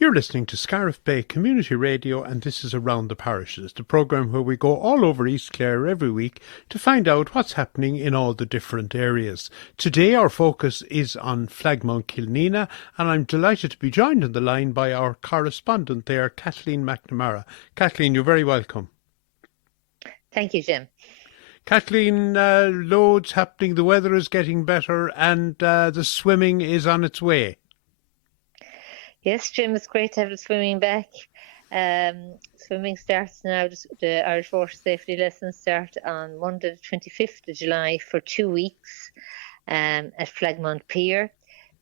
You're listening to Scariff Bay Community Radio, and this is Around the Parishes, the programme where we go all over East Clare every week to find out what's happening in all the different areas. Today our focus is on Flagmount Kilnina, and I'm delighted to be joined on the line by our correspondent there, Kathleen McNamara. Kathleen, you're very welcome. Thank you, Jim. Kathleen, loads happening, the weather is getting better, and the swimming is on its way. Yes, Jim, it's great to have the swimming back. Swimming starts now. The Irish Water Safety lessons start on Monday, the 25th of July for 2 weeks at Flagmount Pier,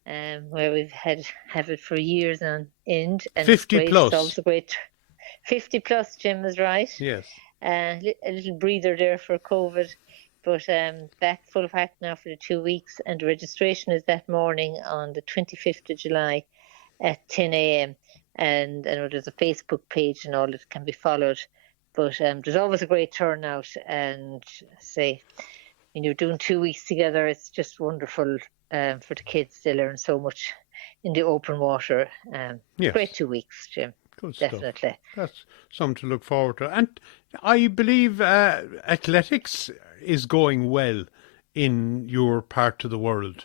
where we've have it for years on end. And 50 plus. It's also great. 50 plus, Jim is right. Yes. A little breather there for COVID, but back full pack now for the 2 weeks. And the registration is that morning on the 25th of July at 10 a.m. And I know there's a Facebook page and all that can be followed. But there's always a great turnout. And say, when you're doing 2 weeks together, it's just wonderful for the kids. They learn so much in the open water. Yes. Great 2 weeks, Jim. Good Definitely. stuff. That's something to look forward to. And I believe athletics is going well in your part of the world.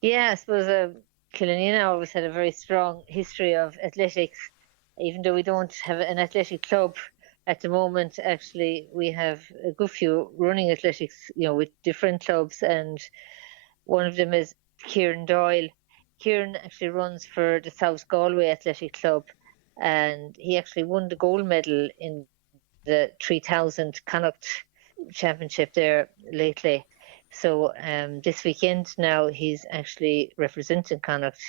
Yeah, I suppose Killanena always had a very strong history of athletics. Even though we don't have an athletic club at the moment, actually we have a good few running athletics, with different clubs, and one of them is Kieran Doyle. Kieran actually runs for the South Galway Athletic Club, and he actually won the gold medal in the 3000 Connacht Championship there lately. So this weekend now he's actually representing Connacht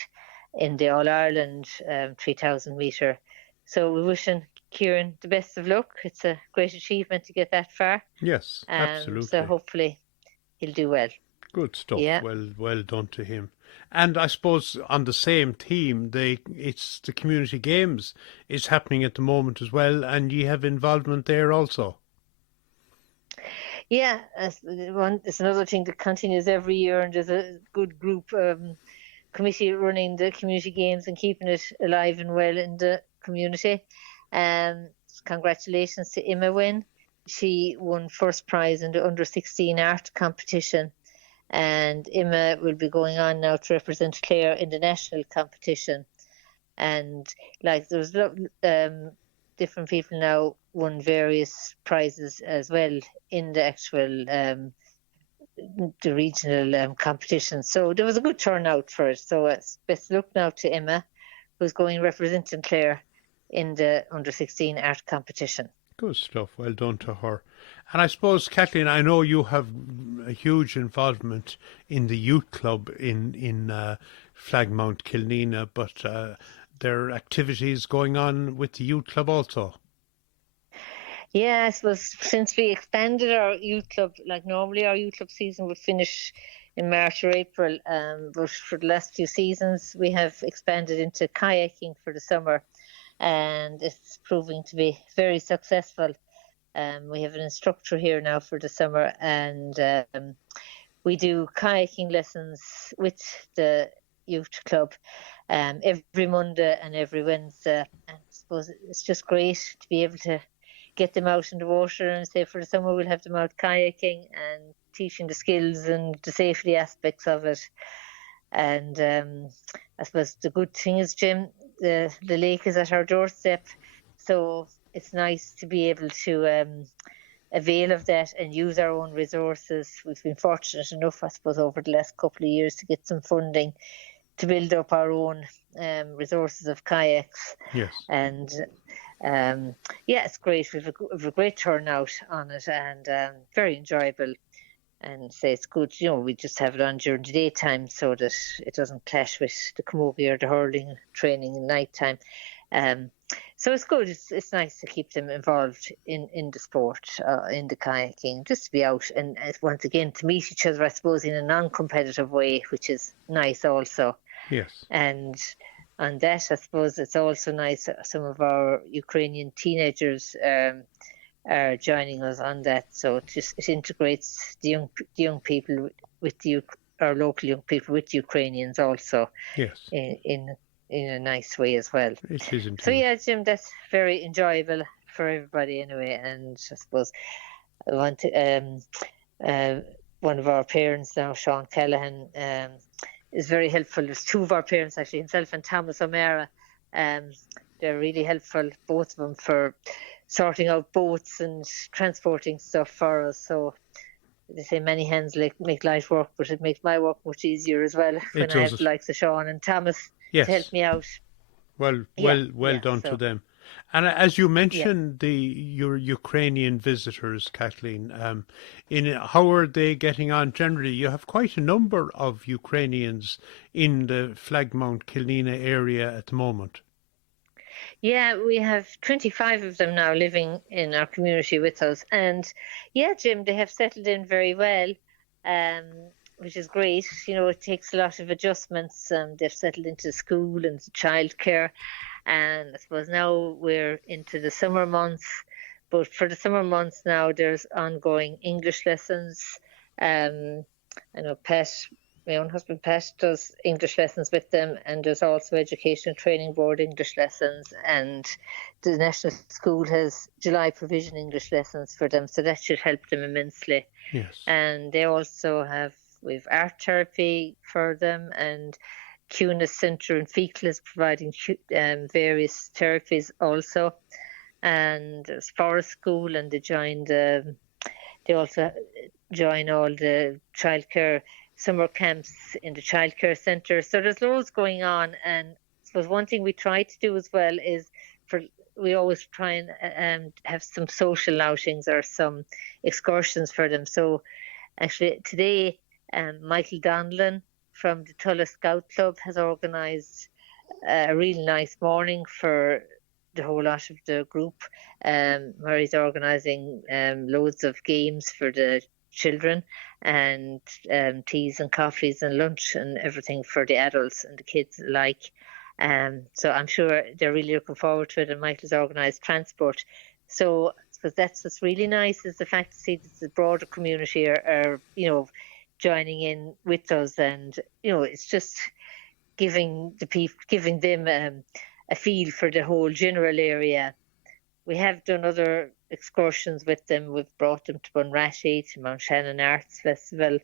in the All-Ireland 3000 metre. So we're wishing Kieran the best of luck. It's a great achievement to get that far. Yes, absolutely. So hopefully he'll do well. Good stuff. Yeah. Well done to him. And I suppose on the same theme, it's the community games is happening at the moment as well, and you have involvement there also. Yeah, it's another thing that continues every year, and there's a good group committee running the community games and keeping it alive and well in the community. Congratulations to Emma Wynne. She won first prize in the under-16 art competition, and Emma will be going on now to represent Clare in the national competition. And there's different people now won various prizes as well in the actual the regional competition. So there was a good turnout for it. So best look now to Emma, who's going representing Clare in the under-16 art competition. Good stuff. Well done to her. And I suppose, Kathleen, I know you have a huge involvement in the youth club in Flagmount Kilnina, but there are activities going on with the youth club also. Yeah, I suppose since we expanded our youth club, normally our youth club season would finish in March or April, but for the last few seasons we have expanded into kayaking for the summer, and it's proving to be very successful. We have an instructor here now for the summer, and we do kayaking lessons with the youth club every Monday and every Wednesday. And I suppose it's just great to be able to get them out in the water, and say for the summer we'll have them out kayaking and teaching the skills and the safety aspects of it. And I suppose the good thing is, Jim, the lake is at our doorstep, so it's nice to be able to avail of that and use our own resources. We've been fortunate enough, I suppose, over the last couple of years to get some funding to build up our own resources of kayaks. Yes. And it's great. We've a great turnout on it, and very enjoyable. And say it's good, we just have it on during the daytime so that it doesn't clash with the camogie or the hurling training in night time. So it's good. It's nice to keep them involved in the sport, in the kayaking, just to be out and once again to meet each other, I suppose, in a non-competitive way, which is nice also. Yes. And on that, I suppose it's also nice. Some of our Ukrainian teenagers are joining us on that, so it integrates the young people with our local young people with Ukrainians also. Yes. In in a nice way as well. It is So indeed. yeah, Jim, that's very enjoyable for everybody anyway. And I suppose I want to, one of our parents now, Sean Callahan, is very helpful. There's two of our parents actually, himself and Thomas O'Mara. Um, they're really helpful, both of them, for sorting out boats and transporting stuff for us. So they say many hands make light work, but it makes my work much easier as well It when I have does. the likes of Sean and Thomas to help Yes. me out. Well, Yeah, well yeah. done to So them. And as you yeah. mentioned, your Ukrainian visitors, Kathleen, how are they getting on generally? You have quite a number of Ukrainians in the Flagmount Kilnina area at the moment. Yeah, we have 25 of them now living in our community with us. And yeah, Jim, they have settled in very well, which is great. You know, it takes a lot of adjustments. They've settled into school and childcare. And I suppose now we're into the summer months. But for the summer months now, there's ongoing English lessons. Um, I know Pat, my own husband Pat, does English lessons with them, and there's also Education Training Board English lessons, and the National School has July provision English lessons for them, so that should help them immensely. Yes. And they also have we've art therapy for them, and CUNA Centre in Fecal is providing various therapies also. And there's Forest School, and they also join all the childcare summer camps in the childcare centre. So there's loads going on, and I suppose one thing we try to do as well is we always try and have some social outings or some excursions for them. So actually today, Michael Donlan from the Tulla Scout Club has organised a really nice morning for the whole lot of the group, where he's organising loads of games for the children, and teas and coffees and lunch and everything for the adults and the kids alike. So I'm sure they're really looking forward to it, and Michael's organised transport. So because that's what's really nice is the fact to see that the broader community are joining in with us, and it's just giving them a feel for the whole general area. We have done other excursions with them. We've brought them to Bunratty, to Mount Shannon Arts Festival,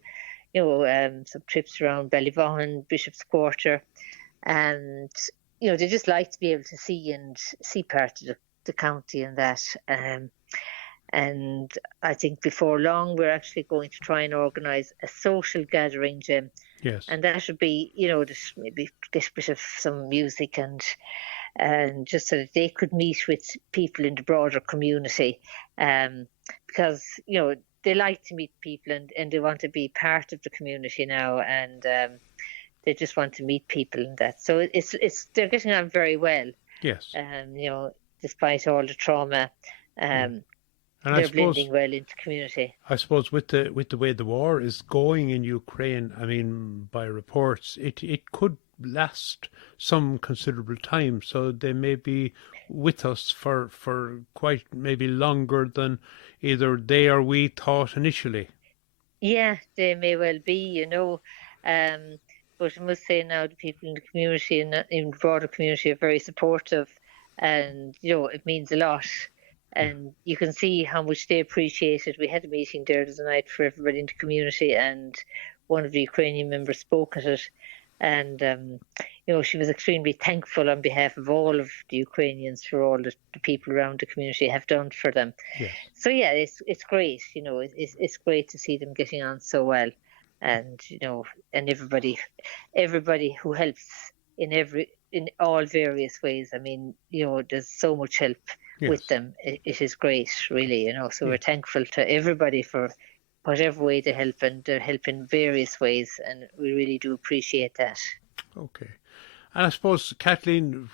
some trips around Ballyvaughan, Bishop's Quarter, and they just like to be able to see part of the county and that. And I think before long we're actually going to try and organise a social gathering, Jim. Yes. And that would be, just maybe get a bit of some music and just so that they could meet with people in the broader community, because they like to meet people, and they want to be part of the community now, and they just want to meet people and that. So they're getting on very well. Yes. Despite all the trauma, and they're blending well into community. I suppose with the way the war is going in Ukraine, I mean, by reports, it could last some considerable time. So they may be with us for quite maybe longer than either they or we thought initially. Yeah, they may well be, but I must say now the people in the community and in the broader community are very supportive, and it means a lot. And you can see how much they appreciate it. We had a meeting there the night for everybody in the community, and one of the Ukrainian members spoke at it. And, she was extremely thankful on behalf of all of the Ukrainians for all the people around the community have done for them. Yes. So, yeah, it's great. It's great to see them getting on so well. And, and everybody who helps in all various ways. I mean, there's so much help. Yes. With them. It is great, really, so we're thankful to everybody for whatever way they help, and they're helping various ways, and we really do appreciate that. Okay. And I suppose, Kathleen,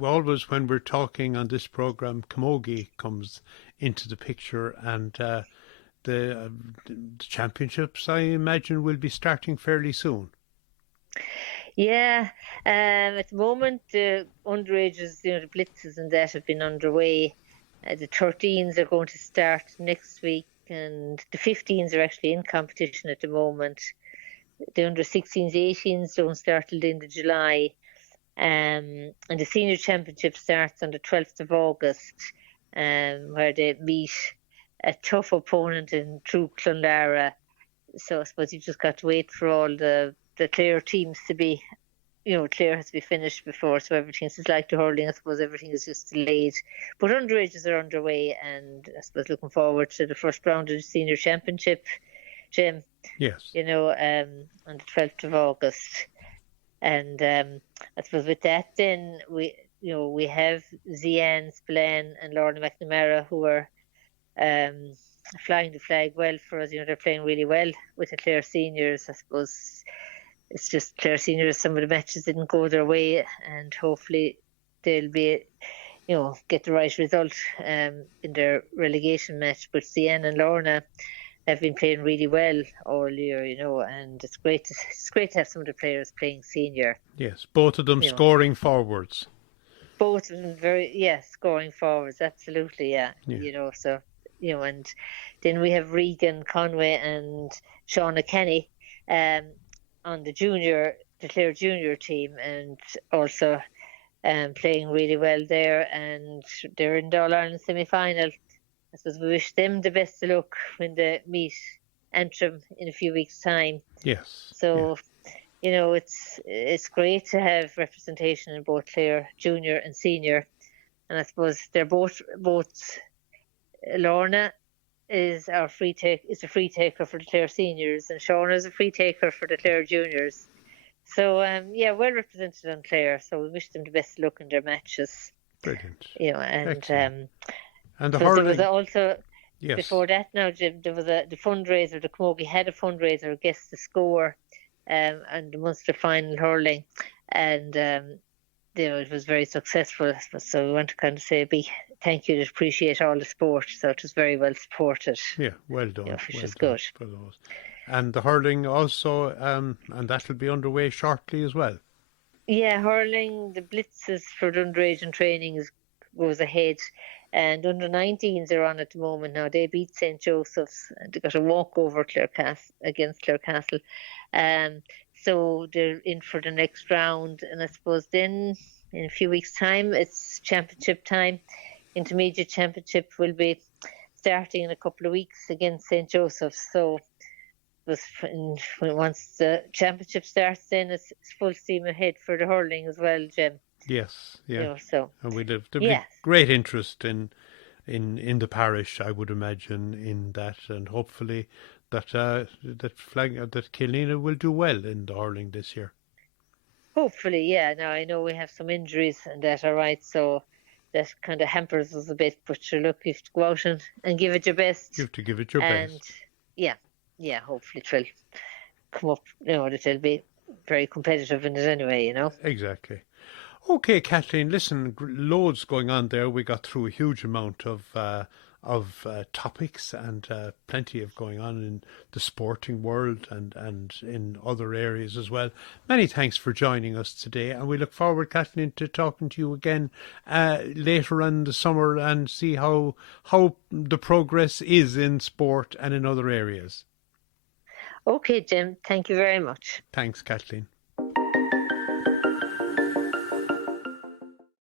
always when we're talking on this programme, Camogie comes into the picture, and the championships, I imagine, will be starting fairly soon. Yeah, at the moment, the underages, the blitzes and that have been underway. The 13s are going to start next week, and the 15s are actually in competition at the moment. The under 16s, 18s don't start till the end of July. And the senior championship starts on the 12th of August, where they meet a tough opponent in True Clonlara. So I suppose you just got to wait for all the Clare teams to be, Clare has to be finished before, so everything's just like the hurling. I suppose everything is just delayed. But underages are underway, and I suppose looking forward to the first round of the senior championship, Jim. Yes. On the 12th of August. And I suppose with that, then we have Zian Spillane and Lorna McNamara, who are flying the flag well for us. They're playing really well with the Clare seniors. I suppose it's just Clare seniors, some of the matches didn't go their way, and hopefully they'll be, get the right result in their relegation match. But Zian and Lorna have been playing really well all year, and it's great to have some of the players playing senior. Yes, both of them scoring forwards. Both of them scoring forwards, absolutely, yeah. So, and then we have Regan Conway and Shauna Kenny on the Clare junior team, and also playing really well there, and they're in the All-Ireland semi-final. I suppose we wish them the best of luck when they meet Antrim in a few weeks' time. Yes. So, it's great to have representation in both Clare junior and senior, and I suppose they're both. Lorna is a free taker for the Clare seniors, and Shauna is a free taker for the Clare juniors. So, well represented on Clare. So we wish them the best of luck in their matches. Brilliant. And the hurling. There was also, yes. Before that now, Jim, there was the fundraiser, the Camogie had a fundraiser, Guess the Score, and the Munster final hurling, and it was very successful. So we want to kind of say a big thank you, to appreciate all the support. So it was very well supported. Yeah, well done. Which is good. For those. And the hurling also, and that will be underway shortly as well. Yeah, hurling, the blitzes for the underage and training goes ahead. And under 19s are on at the moment now. They beat St. Joseph's and they got a walkover against Clarecastle. So they're in for the next round. And I suppose then in a few weeks' time, it's championship time. Intermediate championship will be starting in a couple of weeks against St. Joseph's. So once the championship starts, then it's full steam ahead for the hurling as well, Jim. Yes, yeah. And there'll be great interest in the parish, I would imagine, in that, and hopefully that Kilnina will do well in the hurling this year. Hopefully, yeah. Now I know we have some injuries and that, all right, so that kind of hampers us a bit. But you have to go out and give it your best. You have to give it your best. And hopefully it will come up. That they'll be very competitive in it anyway. Exactly. Okay, Kathleen, listen, loads going on there. We got through a huge amount of topics, and plenty of going on in the sporting world and in other areas as well. Many thanks for joining us today, and we look forward, Kathleen, to talking to you again later in the summer and see how the progress is in sport and in other areas. Okay, Jim. Thank you very much. Thanks, Kathleen.